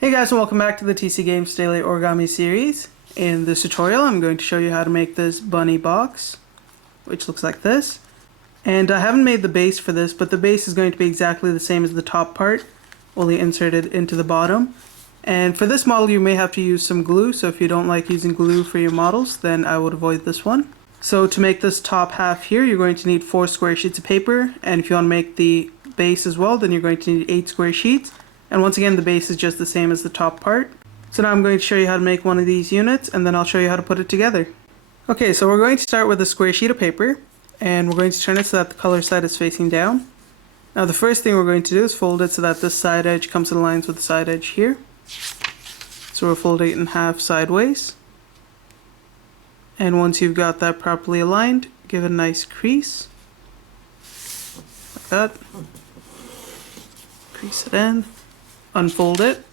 Hey guys, and welcome back to the TC Games Daily Origami series. In this tutorial I'm going to show you how to make this bunny box, which looks like this. And I haven't made the base for this, but the base is going to be exactly the same as the top part, only inserted into the bottom. And for this model you may have to use some glue, so if you don't like using glue for your models, then I would avoid this one. So to make this top half here, you're going to need 4 square sheets of paper, and if you want to make the base as well, then you're going to need 8 square sheets. And once again, the base is just the same as the top part. So now I'm going to show you how to make one of these units, and then I'll show you how to put it together. Okay, so we're going to start with a square sheet of paper, and we're going to turn it so that the color side is facing down. Now the first thing we're going to do is fold it so that this side edge comes in lines with the side edge here. So we'll fold it in half sideways. And once you've got that properly aligned, give it a nice crease. Like that. Crease it in. Unfold it.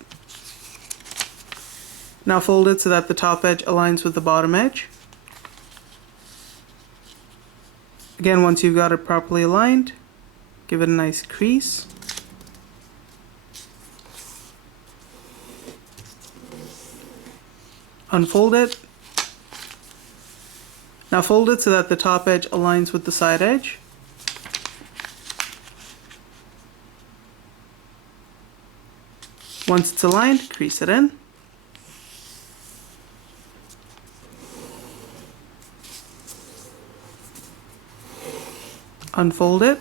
Now fold it so that the top edge aligns with the bottom edge. Again, once you've got it properly aligned, give it a nice crease. Unfold it. Now fold it so that the top edge aligns with the side edge. Once it's aligned, crease it in. Unfold it.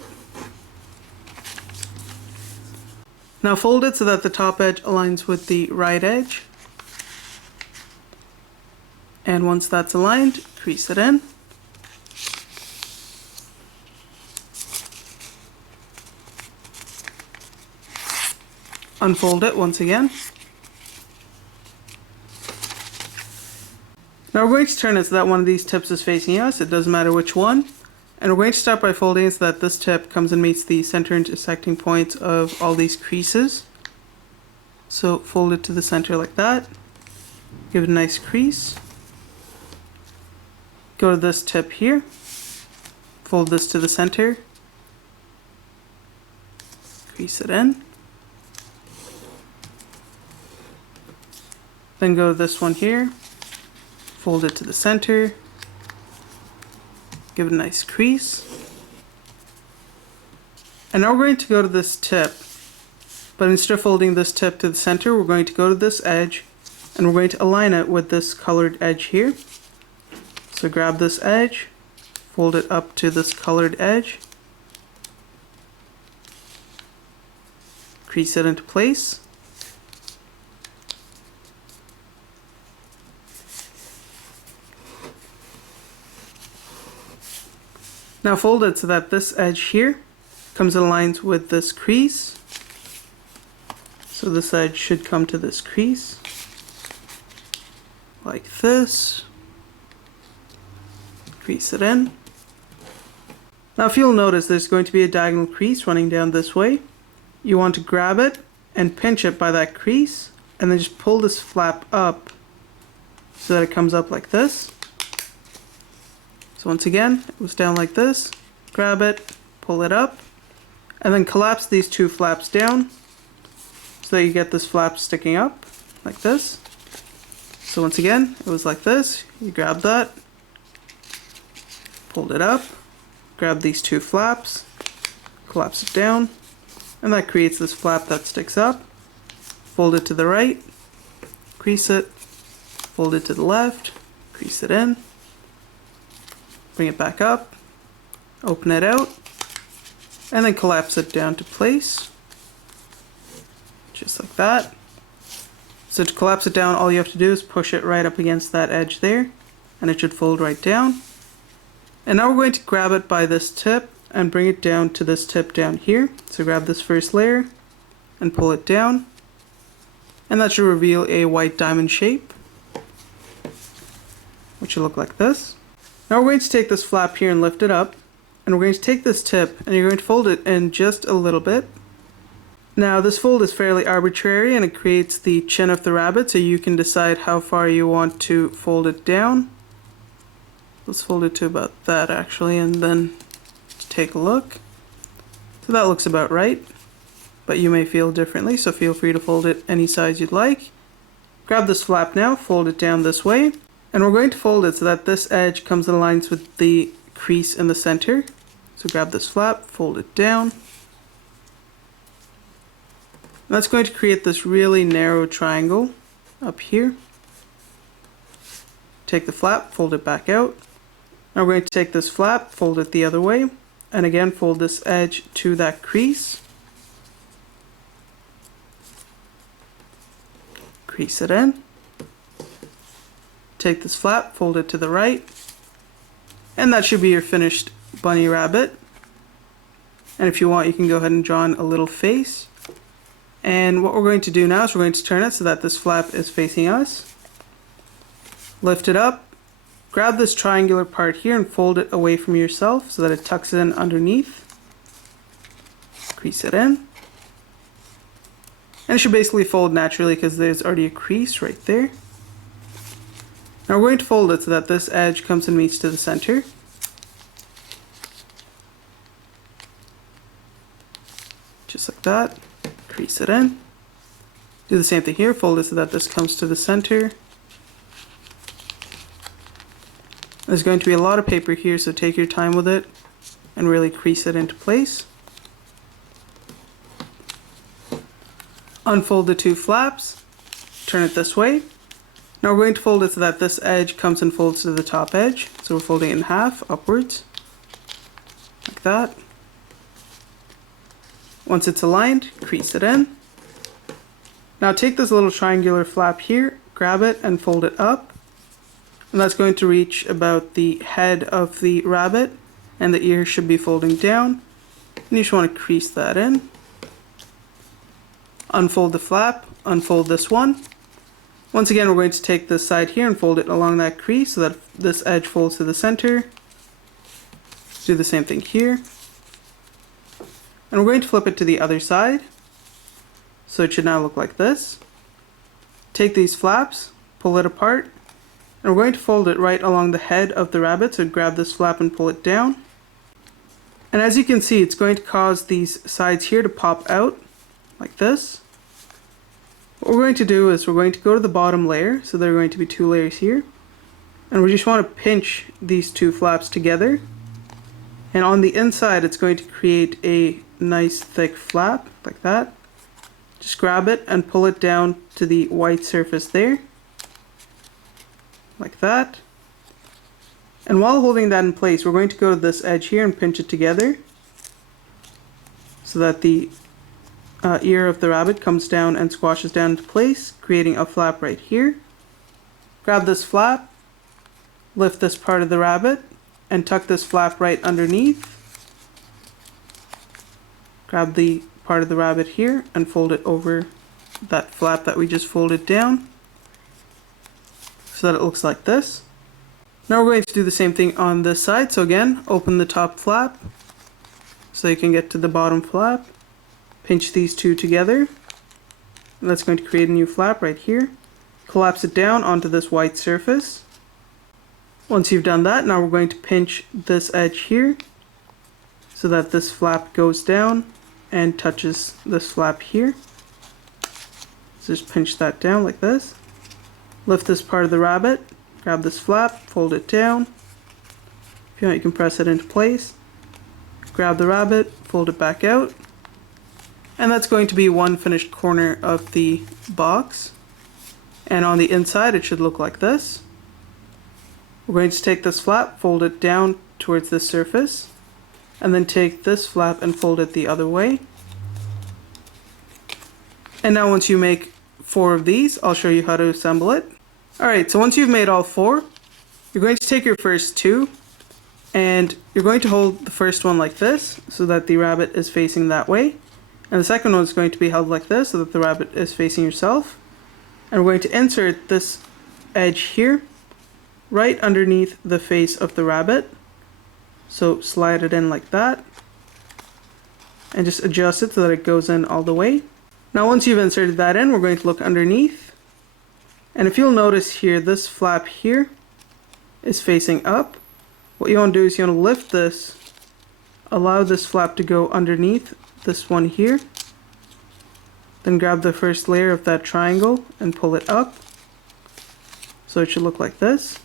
Now fold it so that the top edge aligns with the right edge. And once that's aligned, crease it in. Unfold it once again. Now we're going to turn it so that one of these tips is facing us. It doesn't matter which one. And we're going to start by folding it so that this tip comes and meets the center intersecting points of all these creases. So fold it to the center like that. Give it a nice crease. Go to this tip here. Fold this to the center. Crease it in. Then go to this one here, fold it to the center, give it a nice crease. And now we're going to go to this tip, but instead of folding this tip to the center, we're going to go to this edge and we're going to align it with this colored edge here. So grab this edge, fold it up to this colored edge, crease it into place. Now fold it so that this edge here comes in lines with this crease. So this edge should come to this crease, like this. Crease it in. Now if you'll notice, there's going to be a diagonal crease running down this way. You want to grab it and pinch it by that crease, and then just pull this flap up so that it comes up like this. So once again, it was down like this, grab it, pull it up, and then collapse these two flaps down so that you get this flap sticking up like this. So once again, it was like this, you grab that, pulled it up, grab these two flaps, collapse it down, and that creates this flap that sticks up. Fold it to the right, crease it, fold it to the left, crease it in. Bring it back up, open it out, and then collapse it down to place, just like that. So to collapse it down, all you have to do is push it right up against that edge there, and it should fold right down. And now we're going to grab it by this tip and bring it down to this tip down here. So grab this first layer and pull it down, and that should reveal a white diamond shape, which should look like this. Now we're going to take this flap here and lift it up, and we're going to take this tip and you're going to fold it in just a little bit. Now this fold is fairly arbitrary and it creates the chin of the rabbit, so you can decide how far you want to fold it down. Let's fold it to about that actually, and then take a look. So that looks about right. but you may feel differently, so feel free to fold it any size you'd like. Grab this flap now, fold it down this way, and we're going to fold it so that this edge comes in lines with the crease in the center. So grab this flap, fold it down. That's going to create this really narrow triangle up here. Take the flap, fold it back out. Now we're going to take this flap, fold it the other way, and again fold this edge to that crease. Crease it in. Take this flap, fold it to the right, and that should be your finished bunny rabbit. And if you want, you can go ahead and draw in a little face. And what we're going to do now is we're going to turn it so that this flap is facing us. Lift it up, grab this triangular part here and fold it away from yourself so that it tucks in underneath. Crease it in. And it should basically fold naturally because there's already a crease right there. Now we're going to fold it so that this edge comes and meets to the center. Just like that. Crease it in. Do the same thing here, fold it so that this comes to the center. There's going to be a lot of paper here, so take your time with it and really crease it into place. Unfold the two flaps, turn it this way. Now we're going to fold it so that this edge comes and folds to the top edge. So we're folding it in half upwards, like that. Once it's aligned, crease it in. Now take this little triangular flap here, grab it and fold it up. And that's going to reach about the head of the rabbit, and the ear should be folding down. And you just want to crease that in. Unfold the flap, unfold this one. Once again, we're going to take this side here and fold it along that crease so that this edge folds to the center. Do the same thing here. And we're going to flip it to the other side. So it should now look like this. Take these flaps, pull it apart, and we're going to fold it right along the head of the rabbit. So grab this flap and pull it down. And as you can see, it's going to cause these sides here to pop out like this. What we're going to do is we're going to go to the bottom layer. So there are going to be two layers here. And we just want to pinch these two flaps together. And on the inside, it's going to create a nice thick flap like that. Just grab it and pull it down to the white surface there. Like that. And while holding that in place, we're going to go to this edge here and pinch it together so that the ear of the rabbit comes down and squashes down into place, creating a flap right here. Grab this flap, lift this part of the rabbit, and tuck this flap right underneath. Grab the part of the rabbit here and fold it over that flap that we just folded down so that it looks like this. Now we're going to do the same thing on this side. So again, open the top flap so you can get to the bottom flap. Pinch these two together. And that's going to create a new flap right here. Collapse it down onto this white surface. Once you've done that, now we're going to pinch this edge here so that this flap goes down and touches this flap here. So just pinch that down like this. Lift this part of the rabbit, grab this flap, fold it down. If you want, you can press it into place. Grab the rabbit, fold it back out. And that's going to be one finished corner of the box. And on the inside, it should look like this. We're going to take this flap, fold it down towards this surface, and then take this flap and fold it the other way. And now once you make 4 of these, I'll show you how to assemble it. Alright, so once you've made all 4, you're going to take your first 2, and you're going to hold the first one like this, so that the rabbit is facing that way. And the second one is going to be held like this, so that the rabbit is facing yourself. And we're going to insert this edge here, right underneath the face of the rabbit. So slide it in like that. And just adjust it so that it goes in all the way. Now once you've inserted that in, we're going to look underneath. And if you'll notice here, this flap here is facing up. What you want to do is you want to lift this, allow this flap to go underneath this one here, Then grab the first layer of that triangle and pull it up. So it should look like this.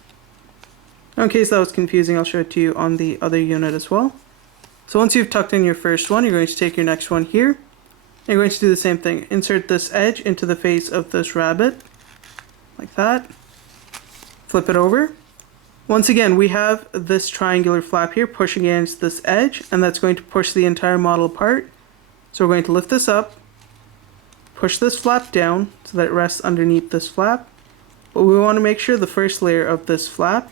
Now, in case that was confusing, I'll show it to you on the other unit as well. So once you've tucked in your first one, you're going to take your next one here. And you're going to do the same thing. Insert this edge into the face of this rabbit, like that. Flip it over. Once again, we have this triangular flap here pushing against this edge, and that's going to push the entire model apart. So we're going to lift this up, push this flap down so that it rests underneath this flap. But we want to make sure the first layer of this flap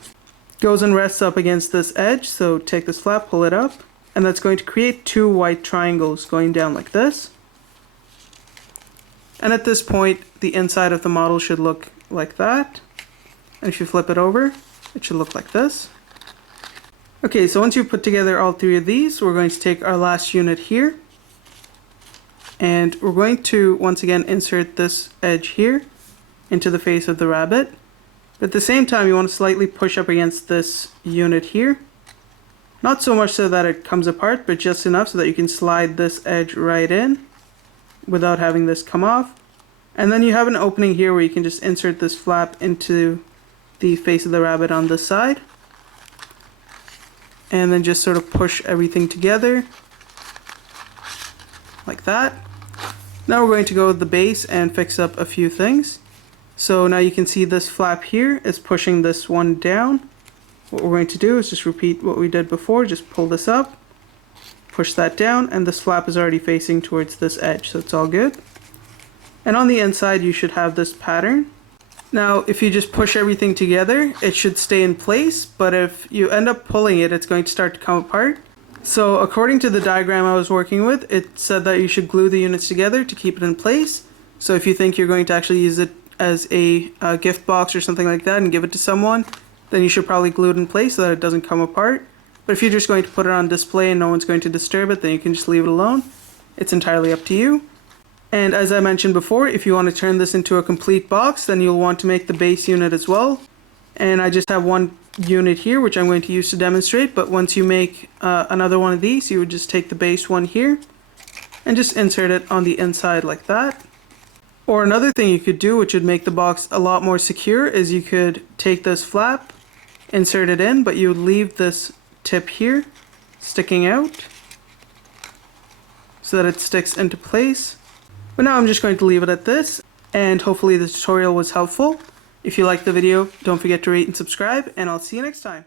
goes and rests up against this edge. So take this flap, pull it up, and that's going to create two white triangles going down like this. And at this point, the inside of the model should look like that. And if you flip it over, it should look like this. Okay, so once you've put together all three of these, we're going to take our last unit here. And we're going to, once again, insert this edge here into the face of the rabbit. But at the same time, you want to slightly push up against this unit here. Not so much so that it comes apart, but just enough so that you can slide this edge right in without having this come off. And then you have an opening here where you can just insert this flap into the face of the rabbit on this side. And then just sort of push everything together like that. Now we're going to go with the base and fix up a few things. So now you can see this flap here is pushing this one down. What we're going to do is just repeat what we did before, just pull this up, push that down, and this flap is already facing towards this edge, so it's all good. And on the inside you should have this pattern. Now if you just push everything together, it should stay in place, but if you end up pulling it, it's going to start to come apart. So according to the diagram I was working with, it said that you should glue the units together to keep it in place. So if you think you're going to actually use it as a gift box or something like that and give it to someone, then you should probably glue it in place so that it doesn't come apart. But if you're just going to put it on display and no one's going to disturb it, then you can just leave it alone. It's entirely up to you. And as I mentioned before, if you want to turn this into a complete box, then you'll want to make the base unit as well. And I just have one unit here, which I'm going to use to demonstrate, but once you make another one of these, you would just take the base one here and just insert it on the inside like that. Or another thing you could do, which would make the box a lot more secure, is you could take this flap, insert it in, but you would leave this tip here sticking out so that it sticks into place. But now I'm just going to leave it at this, and hopefully the tutorial was helpful. If you liked the video, don't forget to rate and subscribe, and I'll see you next time.